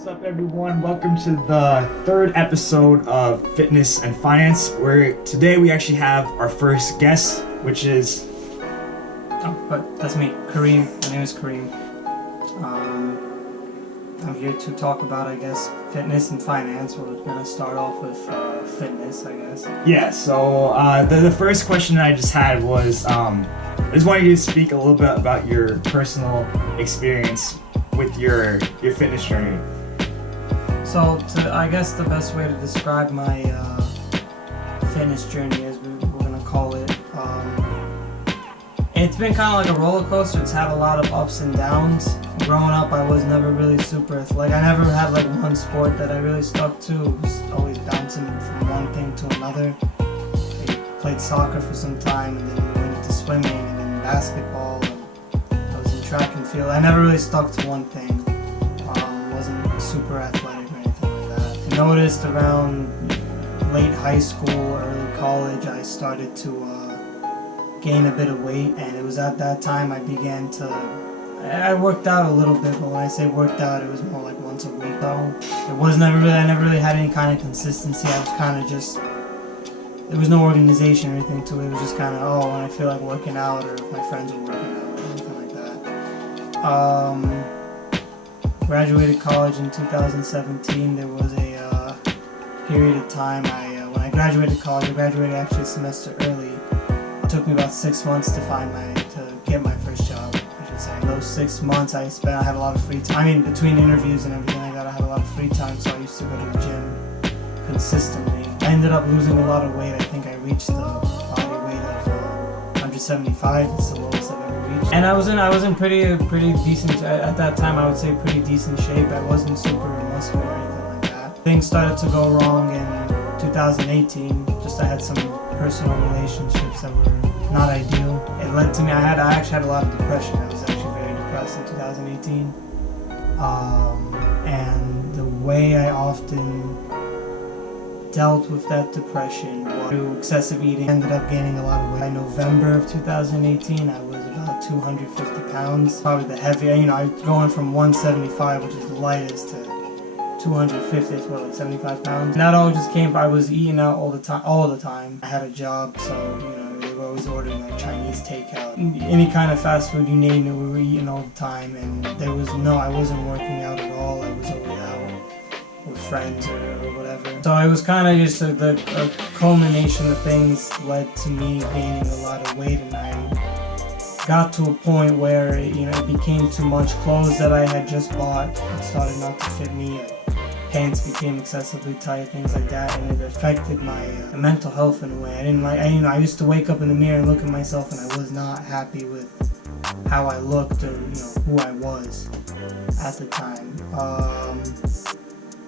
What's up, everyone? Welcome to the third episode of Fitness and Finance, where today we actually have our first guest, which is... But that's me, Kareem. My name is Kareem. I'm here to talk about, I guess, fitness and finance. We're going to start off with fitness, I guess. Yeah, so the first question I just had was, I just wanted you to speak a little bit about your personal experience with your fitness journey. So, I guess the best way to describe my fitness journey, as we're going to call it, it's been kind of like a roller coaster. It's had a lot of ups and downs. Growing up, I was never really super athletic. I never had like one sport that I really stuck to. It was always bouncing from one thing to another. I played soccer for some time, and then we went into swimming, and then basketball. And I was in track and field. I never really stuck to one thing. Wasn't super athletic or anything like that. I noticed around late high school, early college, I started to gain a bit of weight, and it was at that time I began to... I worked out a little bit, but when I say worked out, it was more like once a week though. I never really had any kind of consistency. I was kind of just... There was no organization or anything to it. It was just kind of, when I feel like working out, or if my friends were working out, or anything like that. Graduated college in 2017. There was a period of time when I graduated college. I graduated actually a semester early. It took me about 6 months to get my first job, I should say. In those 6 months I had a lot of free time. I mean, between interviews and everything like that, I had a lot of free time, so I used to go to the gym consistently. I ended up losing a lot of weight. I think I reached the body weight of 175. It's the lowest I've ever reached. And I was in pretty decent, at that time I would say pretty decent shape. I wasn't super muscular or anything like that. Things started to go wrong in 2018. I had some personal relationships that were not ideal. It led to me, I actually had a lot of depression. I was actually very depressed in 2018. And the way I often dealt with that depression was through excessive eating. I ended up gaining a lot of weight. By November of 2018, I was about 250 pounds. Probably the heavier, I was going from 175, which is the lightest, to 250, it's like 75 pounds. And that all just came, I was eating out all the time. I had a job, so, we were always ordering like Chinese takeout. Any kind of fast food, you name it, we were eating all the time. And I wasn't working out at all. I was always out with friends or whatever. So it was kind of just a culmination of things led to me gaining a lot of weight, and I got to a point where it became too much. Clothes that I had just bought started not to fit me. Pants became excessively tight, things like that, and it affected my mental health in a way. I used to wake up in the mirror and look at myself, and I was not happy with how I looked or who I was at the time.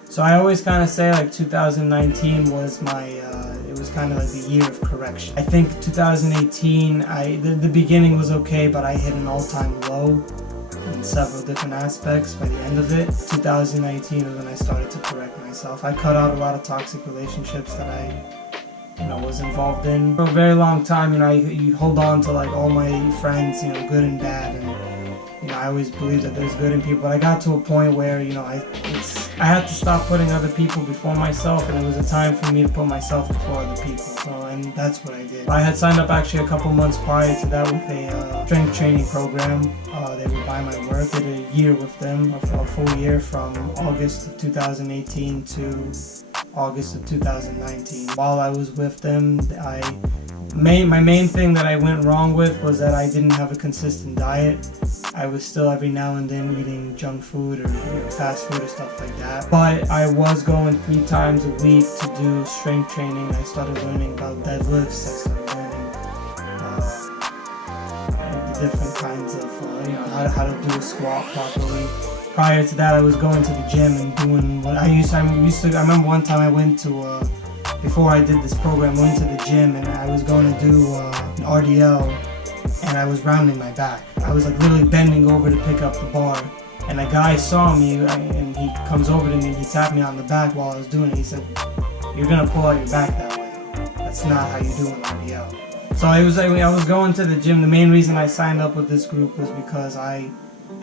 So I always kind of say like 2019 was it was kind of like the year of correction. I think 2018, the beginning was okay, but I hit an all-time low in several different aspects. By the end of it, 2019 was when I started to correct myself. I cut out a lot of toxic relationships that I was involved in. For a very long time, you hold on to like all my friends, good and bad, and I always believed that there's good in people, but I got to a point where, I had to stop putting other people before myself, and it was a time for me to put myself before other people. And that's what I did. I had signed up actually a couple months prior to that with a strength training program. They would buy my work. Did a year with them, a full year from August of 2018 to August of 2019. While I was with them, my main thing that I went wrong with was that I didn't have a consistent diet. I was still every now and then eating junk food or fast food or stuff like that. But I was going 3 times a week to do strength training. I started learning about deadlifts. I started learning the different kinds of, how to do a squat properly. Prior to that, I was going to the gym and doing what I remember one time I went to, before I did this program, I went to the gym and I was going to do an RDL, and I was rounding my back. I was like literally bending over to pick up the bar, and a guy saw me and he comes over to me, he tapped me on the back while I was doing it. He said, "You're gonna pull out your back that way. That's not how you do an RDL." So I was going to the gym. The main reason I signed up with this group was because I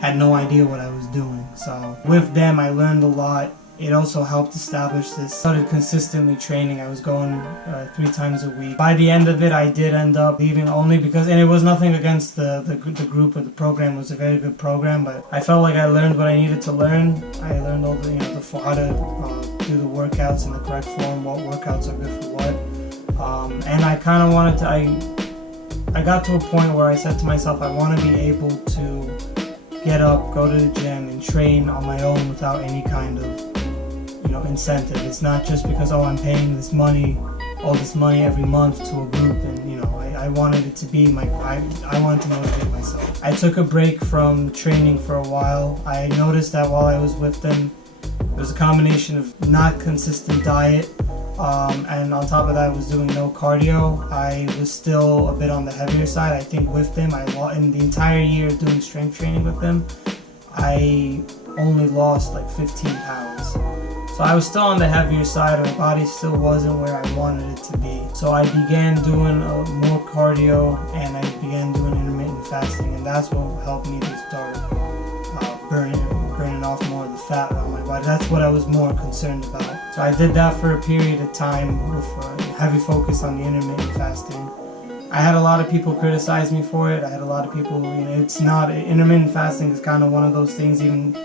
had no idea what I was doing. So with them, I learned a lot. It also helped establish this. Started consistently training. I was going 3 times a week. By the end of it, I did end up leaving only because, and it was nothing against the group or the program. It was a very good program, but I felt like I learned what I needed to learn. I learned all the, how to do the workouts in the correct form, what workouts are good for what. And I kind of wanted to, I got to a point where I said to myself, I want to be able to get up, go to the gym, and train on my own without any kind of incentive. It's not just because, I'm paying all this money every month to a group, and I wanted it to be I wanted to motivate myself. I took a break from training for a while. I noticed that while I was with them, it was a combination of not consistent diet, and on top of that I was doing no cardio. I was still a bit on the heavier side. I think with them, in the entire year of doing strength training with them, I only lost like 15 pounds. So I was still on the heavier side. My body still wasn't where I wanted it to be. So I began doing more cardio, and I began doing intermittent fasting, and that's what helped me to start burning off more of the fat on my body. That's what I was more concerned about. So I did that for a period of time with a heavy focus on the intermittent fasting. I had a lot of people criticize me for it. I had a lot of people, intermittent fasting is kind of one of those things, even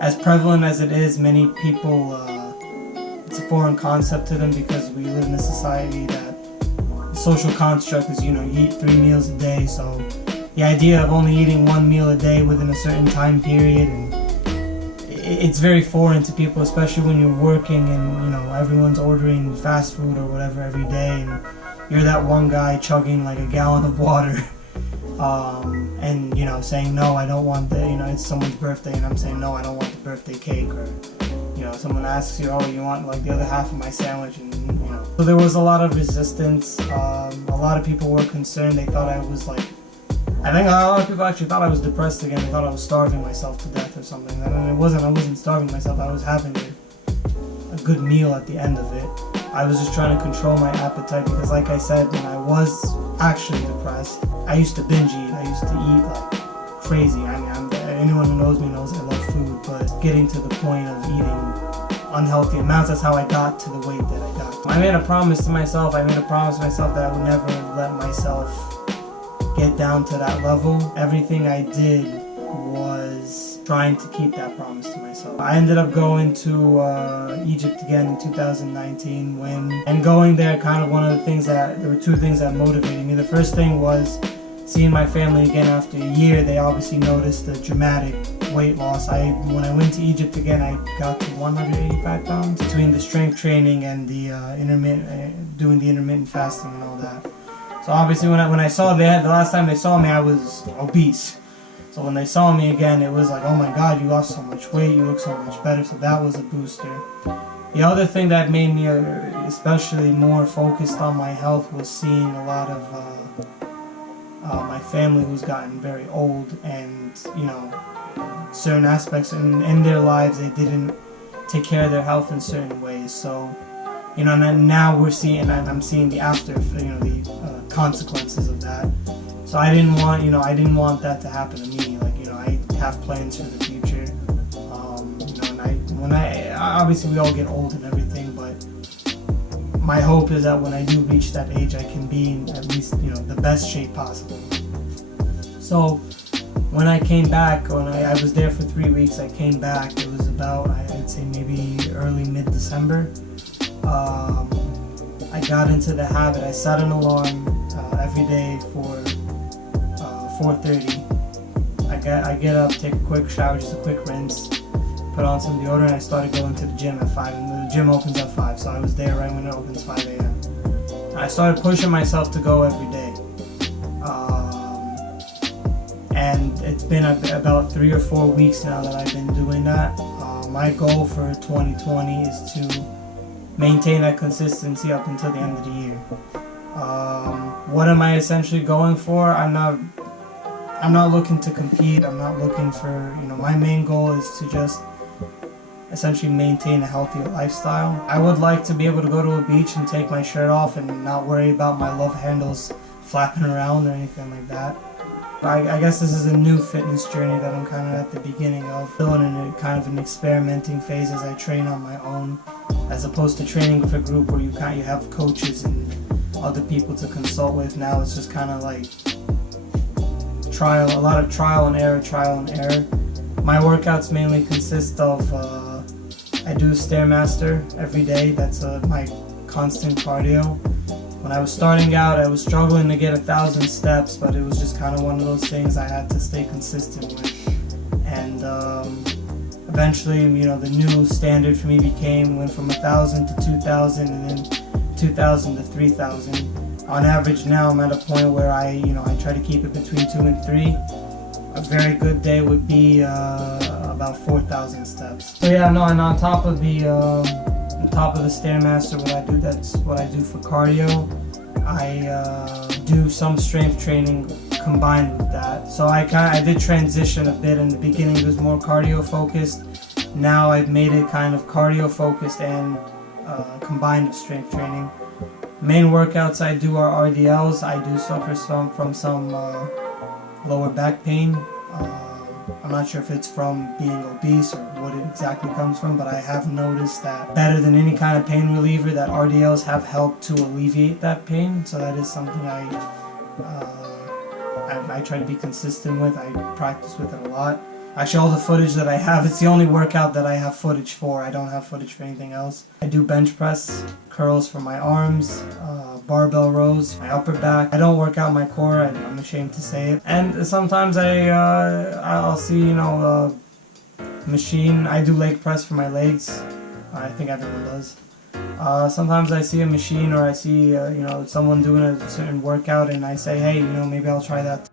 as prevalent as it is, many people, it's a foreign concept to them because we live in a society that the social construct is, you eat 3 meals a day. So the idea of only eating 1 meal a day within a certain time period, and it's very foreign to people, especially when you're working and, everyone's ordering fast food or whatever every day, and you're that one guy chugging like a gallon of water. And saying no, I don't want it's someone's birthday, and I'm saying no, I don't want the birthday cake, or someone asks you, you want like the other half of my sandwich, and so there was a lot of resistance. A lot of people were concerned. They thought I was I think a lot of people actually thought I was depressed again. They thought I was starving myself to death or something. And I wasn't starving myself. I was having a good meal at the end of it. I was just trying to control my appetite because, like I said, when I was actually depressed, I used to binge eat. I used to eat like crazy. Anyone who knows me knows I love food, but getting to the point of eating unhealthy amounts, that's how I got to the weight that I got. I made a promise to myself that I would never let myself get down to that level. Everything I did was trying to keep that promise to myself. I ended up going to Egypt again in 2019 and going there, kind of there were 2 things that motivated me. The first thing was seeing my family again after a year. They obviously noticed the dramatic weight loss. When I went to Egypt again, I got to 185 pounds between the strength training and the doing the intermittent fasting and all that. So obviously when I saw that, the last time they saw me, I was obese. So when they saw me again, it was like, oh my God, you lost so much weight, you look so much better. So that was a booster. The other thing that made me especially more focused on my health was seeing a lot of my family who's gotten very old, and certain aspects in their lives, they didn't take care of their health in certain ways. So and now I'm seeing the the consequences of that. So I didn't want that to happen to me. I have plans for the future. And obviously we all get old and everything, but my hope is that when I do reach that age, I can be in at least the best shape possible. So when I came back, when I was there for 3 weeks, I came back. It was about, I'd say maybe early mid-December. I got into the habit. I set an alarm every day for 4:30. I get up, take a quick shower, just a quick rinse, put on some deodorant. I started going to the gym at 5, and the gym opens at 5, so I was there right when it opens, 5 a.m. I started pushing myself to go every day. And it's been about 3 or 4 weeks now that I've been doing that. My goal for 2020 is to maintain that consistency up until the end of the year. What am I essentially going for? I'm not looking to compete. I'm not looking for, my main goal is to just essentially maintain a healthier lifestyle. I would like to be able to go to a beach and take my shirt off and not worry about my love handles flapping around or anything like that. I guess this is a new fitness journey that I'm kind of at the beginning of. Still in a kind of an experimenting phase as I train on my own, as opposed to training with a group where you have coaches and other people to consult with. Now it's just kind of like a lot of trial and error. My workouts mainly consist of I do Stairmaster every day. That's my constant cardio. When I was starting out, I was struggling to get 1,000 steps, but it was just kind of one of those things I had to stay consistent with. And eventually, the new standard for me went from 1,000 to 2,000, and then 2,000 to 3,000. On average now, I'm at a point where I try to keep it between 2 and 3. A very good day would be about 4,000 steps. So yeah, no, and on top of the Stairmaster, that's what I do for cardio. I do some strength training combined with that. So I did transition a bit. In the beginning, it was more cardio focused. Now I've made it kind of cardio focused and combined with strength training. Main workouts I do are RDLs. I do suffer from some lower back pain. I'm not sure if it's from being obese or what it exactly comes from, but I have noticed that better than any kind of pain reliever, that RDLs have helped to alleviate that pain. So that is something I try to be consistent with. I practice with it a lot. Actually, all the footage that I have, it's the only workout that I have footage for. I don't have footage for anything else. I do bench press, curls for my arms, barbell rows, my upper back. I don't work out my core, I'm ashamed to say it. And sometimes I'll see, a machine. I do leg press for my legs. I think everyone does. Sometimes I see a machine or I see, someone doing a certain workout and I say, hey, maybe I'll try that.